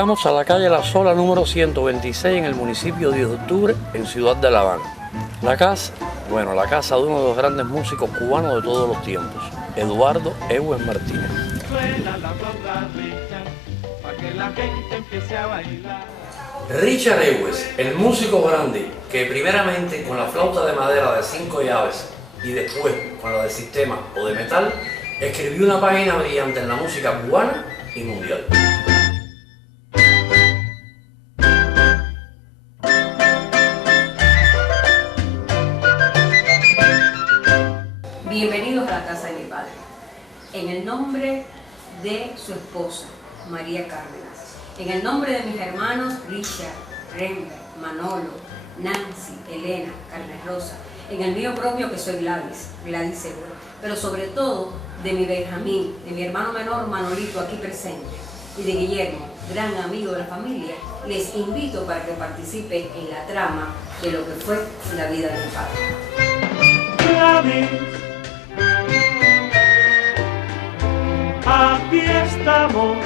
Llegamos a la calle La Sola número 126 en el municipio de 10 de octubre, en Ciudad de La Habana. La casa de uno de los grandes músicos cubanos de todos los tiempos, Eduardo Ewes Martínez. Richard Ewes, el músico grande que primeramente con la flauta de madera de 5 llaves y después con la de sistema o de metal, escribió una página brillante en la música cubana y mundial. Bienvenidos a la casa de mi padre. En el nombre de su esposa, María Cárdenas, en el nombre de mis hermanos Richard, Renber, Manolo, Nancy, Elena, Carmen Rosa, en el mío propio que soy Gladys Segura, pero sobre todo de mi Benjamín, de mi hermano menor Manolito aquí presente y de Guillermo, gran amigo de la familia, les invito para que participen en la trama de lo que fue la vida de mi padre. Gladys, aquí estamos.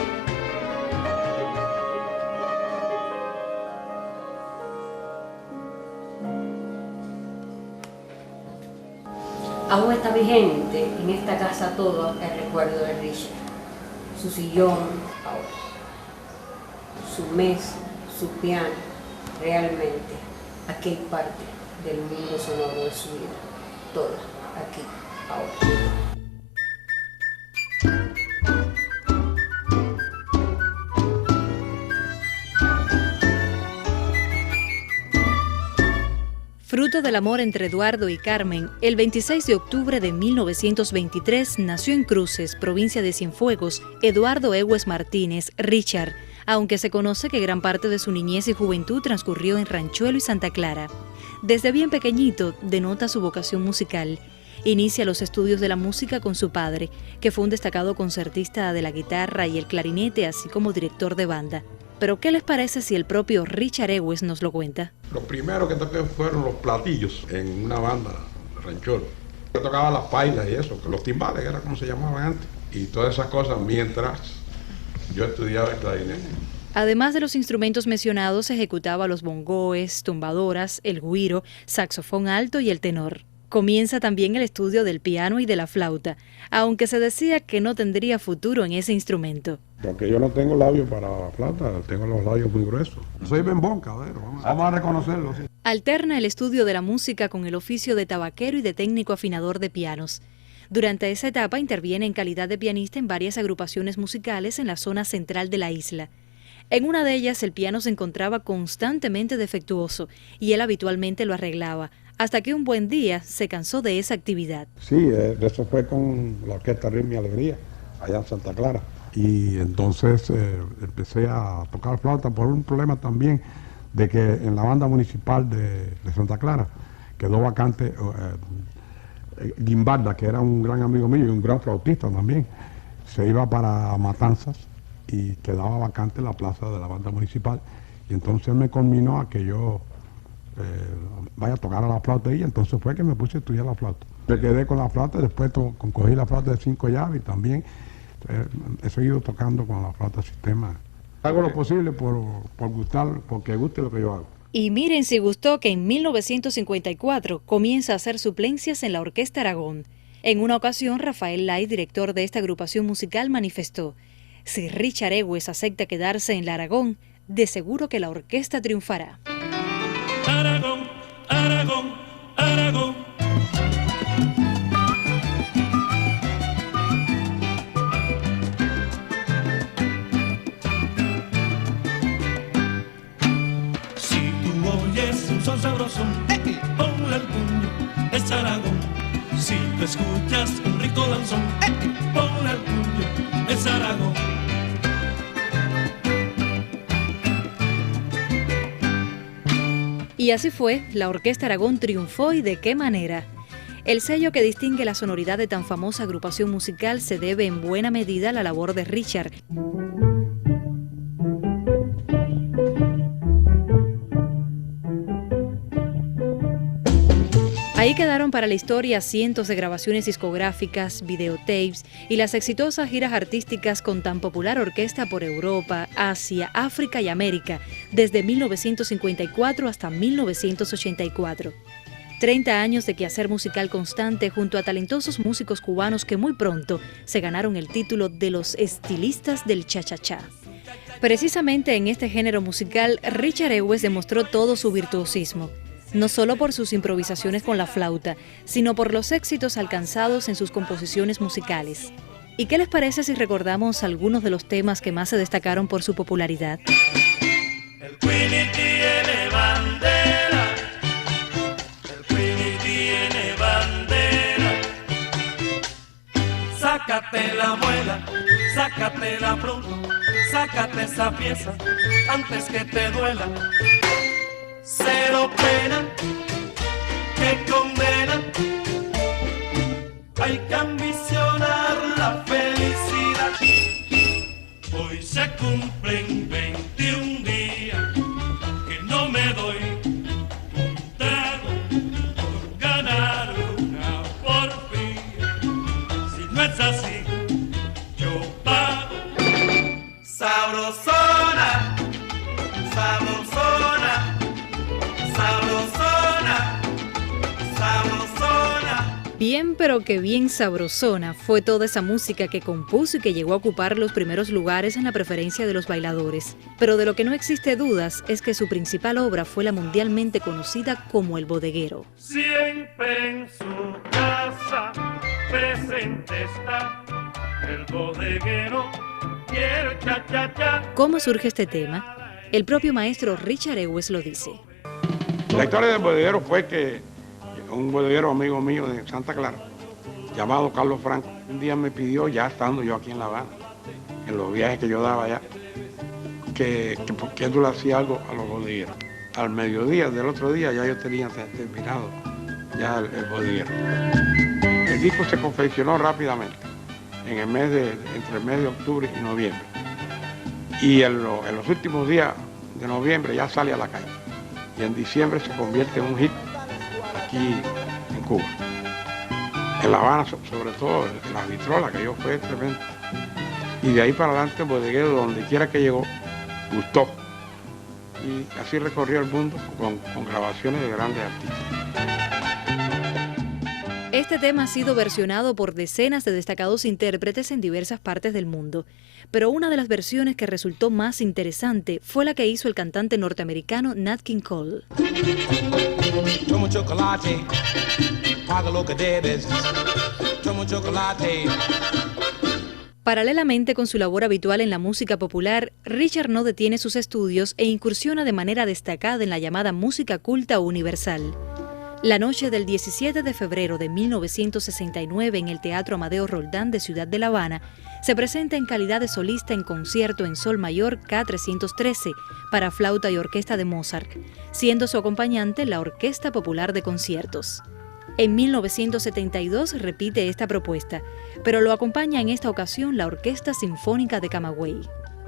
Aún está vigente en esta casa todo el recuerdo de Richard. Su sillón, su mesa, su piano, realmente aquí hay parte del mundo sonoro de su vida. Todo aquí, ahora. Fruto del amor entre Eduardo y Carmen, el 26 de octubre de 1923 nació en Cruces, provincia de Cienfuegos, Eduardo Ewes Martínez, Richard, aunque se conoce que gran parte de su niñez y juventud transcurrió en Ranchuelo y Santa Clara. Desde bien pequeñito denota su vocación musical. Inicia los estudios de la música con su padre, que fue un destacado concertista de la guitarra y el clarinete, así como director de banda. Pero ¿qué les parece si el propio Richard Ewes nos lo cuenta? Lo primero que toqué fueron los platillos en una banda de Ranchuelo. Yo tocaba las pailas y eso, los timbales, que era como se llamaban antes, y todas esas cosas mientras yo estudiaba el clarinete. Además de los instrumentos mencionados, ejecutaba los bongoes, tumbadoras, el güiro, saxofón alto y el tenor. Comienza también el estudio del piano y de la flauta, aunque se decía que no tendría futuro en ese instrumento. Porque yo no tengo labios para la flauta, tengo los labios muy gruesos. Soy bembón, cabrero, vamos a reconocerlo. Sí. Alterna el estudio de la música con el oficio de tabaquero y de técnico afinador de pianos. Durante esa etapa interviene en calidad de pianista en varias agrupaciones musicales en la zona central de la isla. En una de ellas el piano se encontraba constantemente defectuoso y él habitualmente lo arreglaba, hasta que un buen día se cansó de esa actividad. Sí, eso fue con la orquesta Ritmo y Alegría, allá en Santa Clara. Y entonces empecé a tocar flauta por un problema también de que en la banda municipal de Santa Clara quedó vacante Guimbarda, que era un gran amigo mío y un gran flautista también. Se iba para Matanzas y quedaba vacante la plaza de la banda municipal. Y entonces él me conminó a que yo vaya a tocar a la flauta y entonces fue que me puse a estudiar la flauta. Me quedé con la flauta, después cogí la flauta de 5 llaves y también he seguido tocando con la flauta sistema. Hago lo posible por gustar, porque guste lo que yo hago. Y miren si gustó que en 1954 comienza a hacer suplencias en la Orquesta Aragón. En una ocasión, Rafael Lai, director de esta agrupación musical, manifestó: si Richard Ewes acepta quedarse en la Aragón, de seguro que la orquesta triunfará. Aragón, Aragón, Aragón. Si tú oyes un son sabroso, ponle el puño, es Aragón. Si tú escuchas un rico danzón, ponle el puño, es Aragón. Y así fue, la Orquesta Aragón triunfó, y de qué manera. El sello que distingue la sonoridad de tan famosa agrupación musical se debe en buena medida a la labor de Richard. Ahí quedaron para la historia cientos de grabaciones discográficas, videotapes y las exitosas giras artísticas con tan popular orquesta por Europa, Asia, África y América, desde 1954 hasta 1984. 30 años de quehacer musical constante junto a talentosos músicos cubanos que muy pronto se ganaron el título de los estilistas del cha-cha-cha. Precisamente en este género musical, Richard Ewes demostró todo su virtuosismo, no solo por sus improvisaciones con la flauta, sino por los éxitos alcanzados en sus composiciones musicales. ¿Y qué les parece si recordamos algunos de los temas que más se destacaron por su popularidad? El Queenie tiene bandera, el Queenie tiene bandera. Sácate la muela, sácatela pronto, sácate esa pieza antes que te duela. Cero pena que condena, hay que ambicionar la felicidad. Hoy se cumplen 21 días que no me doy un trago por ganar una porfía. Si no es así, yo pago. Sabrosona, sabrosona, sabrosona, sabrosona. Bien, pero que bien sabrosona fue toda esa música que compuso y que llegó a ocupar los primeros lugares en la preferencia de los bailadores. Pero de lo que no existe dudas es que su principal obra fue la mundialmente conocida como El Bodeguero. Siempre en su casa presente está el bodeguero y el cha-cha-cha. ¿Cómo surge este tema? El propio maestro Richard Ewes lo dice. La historia del bodeguero fue que un bodeguero amigo mío de Santa Clara, llamado Carlos Franco, un día me pidió, ya estando yo aquí en La Habana, en los viajes que yo daba allá, que por qué tú le hacías algo a los bodegueros. Al mediodía del otro día ya yo tenía terminado ya el bodeguero. El disco se confeccionó rápidamente, entre el mes de octubre y noviembre. Y en los últimos días de noviembre ya sale a la calle. Y en diciembre se convierte en un hit aquí en Cuba. En La Habana, sobre todo, en la vitrola, que yo fue tremendo. Y de ahí para adelante, el bodeguero, donde quiera que llegó, gustó. Y así recorrió el mundo con grabaciones de grandes artistas. Este tema ha sido versionado por decenas de destacados intérpretes en diversas partes del mundo, pero una de las versiones que resultó más interesante fue la que hizo el cantante norteamericano Nat King Cole. Tomo chocolate, paga lo que debes. Tomo chocolate. Paralelamente con su labor habitual en la música popular, Richard no detiene sus estudios e incursiona de manera destacada en la llamada música culta universal. La noche del 17 de febrero de 1969 en el Teatro Amadeo Roldán de Ciudad de La Habana, se presenta en calidad de solista en concierto en Sol Mayor K313 para flauta y orquesta de Mozart, siendo su acompañante la Orquesta Popular de Conciertos. En 1972 repite esta propuesta, pero lo acompaña en esta ocasión la Orquesta Sinfónica de Camagüey.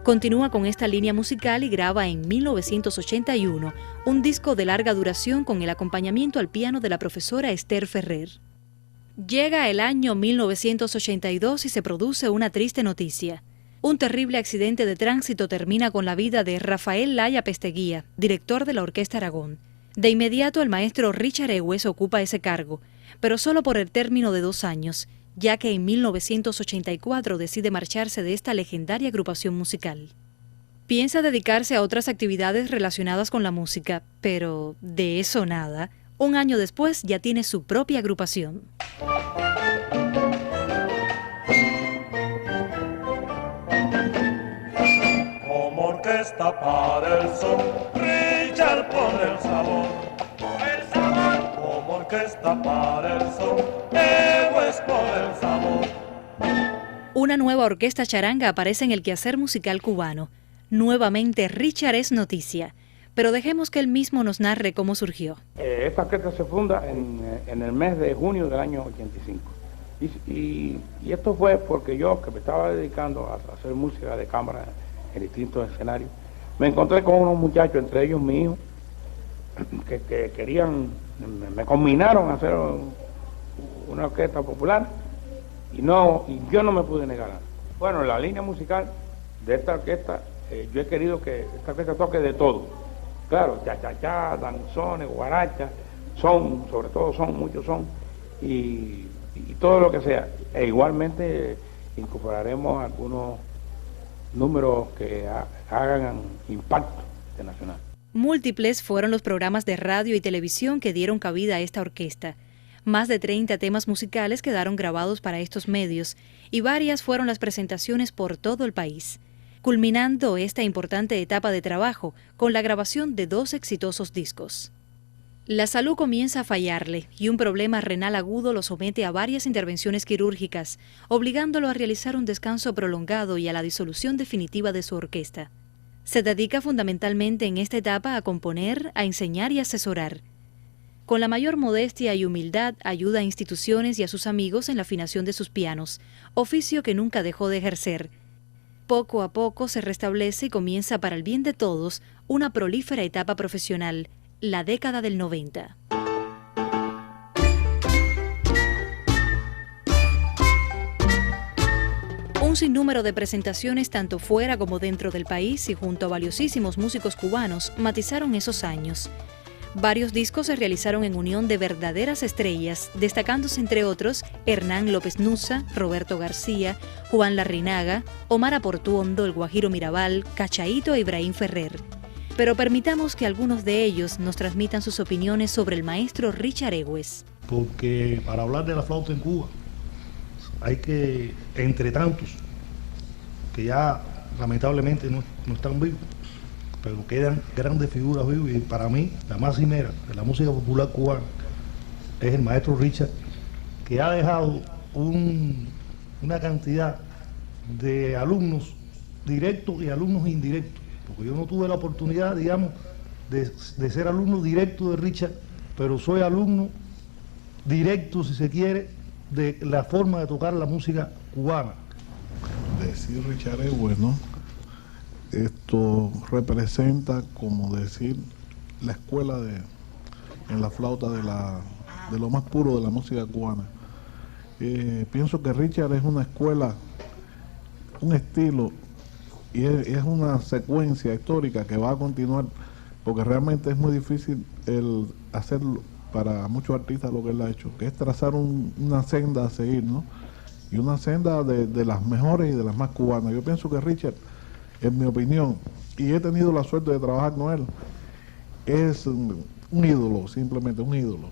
Continúa con esta línea musical y graba en 1981 un disco de larga duración con el acompañamiento al piano de la profesora Esther Ferrer. Llega el año 1982 y se produce una triste noticia. Un terrible accidente de tránsito termina con la vida de Rafael Laya Pesteguía, director de la Orquesta Aragón. De inmediato el maestro Richard Ewes ocupa ese cargo, pero solo por el término de 2 años, ya que en 1984 decide marcharse de esta legendaria agrupación musical. Piensa dedicarse a otras actividades relacionadas con la música, pero de eso nada. Un año después ya tiene su propia agrupación. Como orquesta para el son, Richard pone el sabor. El sabor. Como orquesta para el son, Ewes pone el sabor. Una nueva orquesta charanga aparece en el quehacer musical cubano. Nuevamente Richard es noticia, pero dejemos que él mismo nos narre cómo surgió. Esta orquesta se funda en el mes de junio del año 85. Y esto fue porque yo, que me estaba dedicando a hacer música de cámara en distintos escenarios, me encontré con unos muchachos, entre ellos mi hijo, que querían, me combinaron a hacer una orquesta popular y yo no me pude negar. Bueno, la línea musical de esta orquesta, yo he querido que esta orquesta toque de todo. Claro, cha-cha-cha, danzones, guarachas, son, sobre todo son, muchos son, y todo lo que sea. E igualmente incorporaremos algunos números que hagan impacto internacional. Múltiples fueron los programas de radio y televisión que dieron cabida a esta orquesta. Más de 30 temas musicales quedaron grabados para estos medios y varias fueron las presentaciones por todo el país, culminando esta importante etapa de trabajo con la grabación de 2 exitosos discos. La salud comienza a fallarle y un problema renal agudo lo somete a varias intervenciones quirúrgicas, obligándolo a realizar un descanso prolongado y a la disolución definitiva de su orquesta. Se dedica fundamentalmente en esta etapa a componer, a enseñar y asesorar. Con la mayor modestia y humildad ayuda a instituciones y a sus amigos en la afinación de sus pianos, oficio que nunca dejó de ejercer. Poco a poco se restablece y comienza para el bien de todos una prolífera etapa profesional, la década del 90. Un sinnúmero de presentaciones tanto fuera como dentro del país y junto a valiosísimos músicos cubanos matizaron esos años. Varios discos se realizaron en unión de verdaderas estrellas, destacándose entre otros Hernán López Nussa, Roberto García, Juan Larrinaga, Omar Aportuondo, El Guajiro Mirabal, Cachaíto e Ibrahim Ferrer. Pero permitamos que algunos de ellos nos transmitan sus opiniones sobre el maestro Richard Egues. Porque para hablar de la flauta en Cuba hay que, entre tantos, que ya lamentablemente no están vivos, pero quedan grandes figuras vivas, y para mí la más cimera de la música popular cubana es el maestro Richard, que ha dejado una cantidad de alumnos directos y alumnos indirectos, porque yo no tuve la oportunidad, digamos, de ser alumno directo de Richard, pero soy alumno directo, si se quiere, de la forma de tocar la música cubana. Decir Richard Egues, ¿no? Esto representa, como decir, la escuela en la flauta de lo más puro de la música cubana. Pienso que Richard es una escuela, un estilo, y es una secuencia histórica que va a continuar, porque realmente es muy difícil el hacerlo para muchos artistas lo que él ha hecho, que es trazar una senda a seguir, ¿no? Y una senda de las mejores y de las más cubanas. Yo pienso que Richard, en mi opinión, y he tenido la suerte de trabajar con él, es un ídolo, simplemente un ídolo.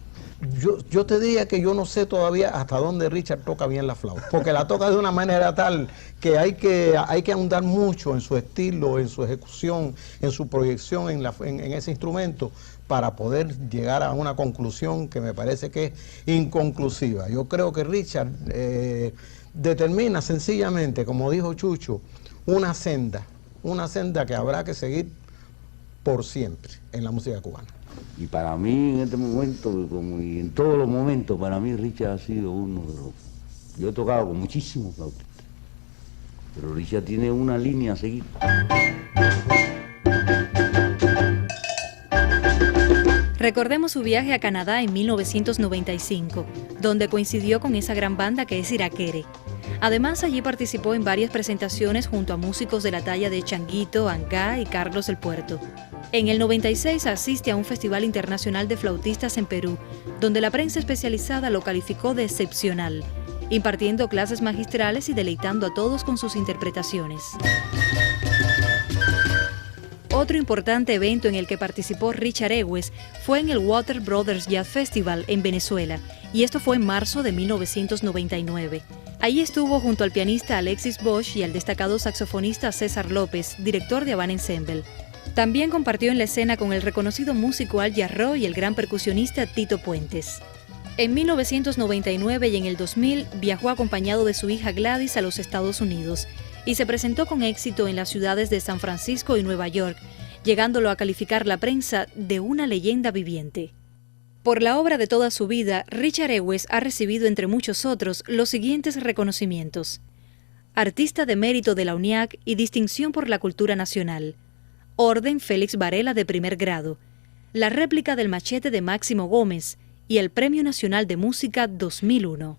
Yo te diría que yo no sé todavía hasta dónde Richard toca bien la flauta, porque la toca de una manera tal que hay que ahondar mucho en su estilo, en su ejecución, en su proyección en ese instrumento, para poder llegar a una conclusión que me parece que es inconclusiva. Yo creo que Richard determina sencillamente, como dijo Chucho, una senda que habrá que seguir por siempre en la música cubana. Y para mí en este momento, como y en todos los momentos, para mí Richard ha sido uno de los... Yo he tocado con muchísimos flautistas, pero Richard tiene una línea a seguir. Recordemos su viaje a Canadá en 1995, donde coincidió con esa gran banda que es Iraquere. Además, allí participó en varias presentaciones junto a músicos de la talla de Changuito, Angá y Carlos del Puerto. En el 96 asiste a un festival internacional de flautistas en Perú, donde la prensa especializada lo calificó de excepcional, impartiendo clases magistrales y deleitando a todos con sus interpretaciones. Otro importante evento en el que participó Richard Egues fue en el Water Brothers Jazz Festival en Venezuela, y esto fue en marzo de 1999. Allí estuvo junto al pianista Alexis Bosch y al destacado saxofonista César López, director de Havana Ensemble. También compartió en la escena con el reconocido músico Al Jarreau y el gran percusionista Tito Puentes. En 1999 y en el 2000 viajó acompañado de su hija Gladys a los Estados Unidos y se presentó con éxito en las ciudades de San Francisco y Nueva York, llegándolo a calificar la prensa de una leyenda viviente. Por la obra de toda su vida, Richard Egues ha recibido, entre muchos otros, los siguientes reconocimientos: Artista de Mérito de la UNIAC y Distinción por la Cultura Nacional, Orden Félix Varela de primer grado, la réplica del machete de Máximo Gómez y el Premio Nacional de Música 2001.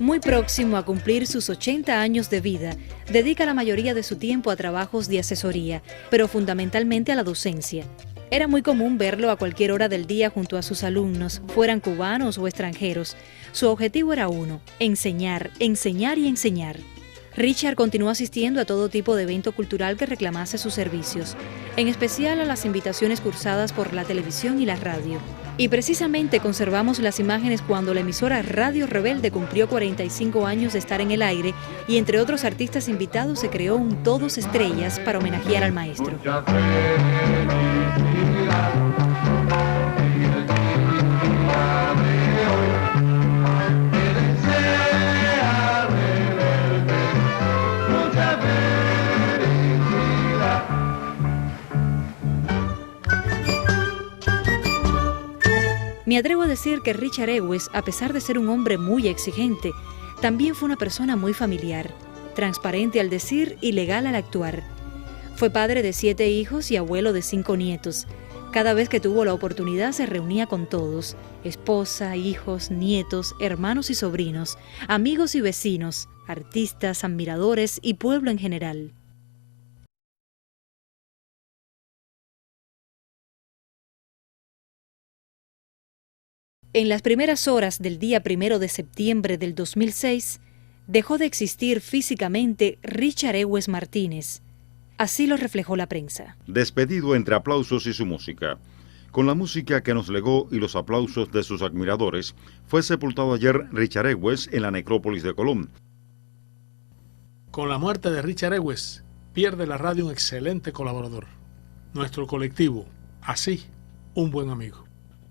Muy próximo a cumplir sus 80 años de vida, dedica la mayoría de su tiempo a trabajos de asesoría, pero fundamentalmente a la docencia. Era muy común verlo a cualquier hora del día junto a sus alumnos, fueran cubanos o extranjeros. Su objetivo era uno: enseñar, enseñar y enseñar. Richard continuó asistiendo a todo tipo de evento cultural que reclamase sus servicios, en especial a las invitaciones cursadas por la televisión y la radio. Y precisamente conservamos las imágenes cuando la emisora Radio Rebelde cumplió 45 años de estar en el aire y entre otros artistas invitados se creó un Todos Estrellas para homenajear al maestro. Me atrevo a decir que Richard Ewes, a pesar de ser un hombre muy exigente, también fue una persona muy familiar, transparente al decir y legal al actuar. Fue padre de 7 hijos y abuelo de 5 nietos. Cada vez que tuvo la oportunidad se reunía con todos: esposa, hijos, nietos, hermanos y sobrinos, amigos y vecinos, artistas, admiradores y pueblo en general. En las primeras horas del día 1 de septiembre del 2006, dejó de existir físicamente Richard Ewes Martínez. Así lo reflejó la prensa. Despedido entre aplausos y su música. Con la música que nos legó y los aplausos de sus admiradores, fue sepultado ayer Richard Ewes en la necrópolis de Colón. Con la muerte de Richard Ewes, pierde la radio un excelente colaborador. Nuestro colectivo, así, un buen amigo.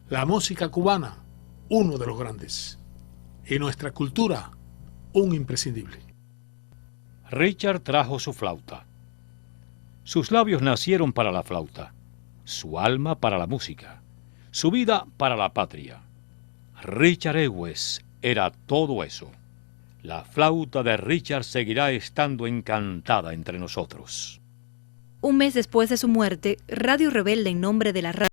La música cubana, uno de los grandes. Y nuestra cultura, un imprescindible. Richard trajo su flauta. Sus labios nacieron para la flauta, su alma para la música, su vida para la patria. Richard Ewes era todo eso. La flauta de Richard seguirá estando encantada entre nosotros. Un mes después de su muerte, Radio Rebelde, en nombre de la radio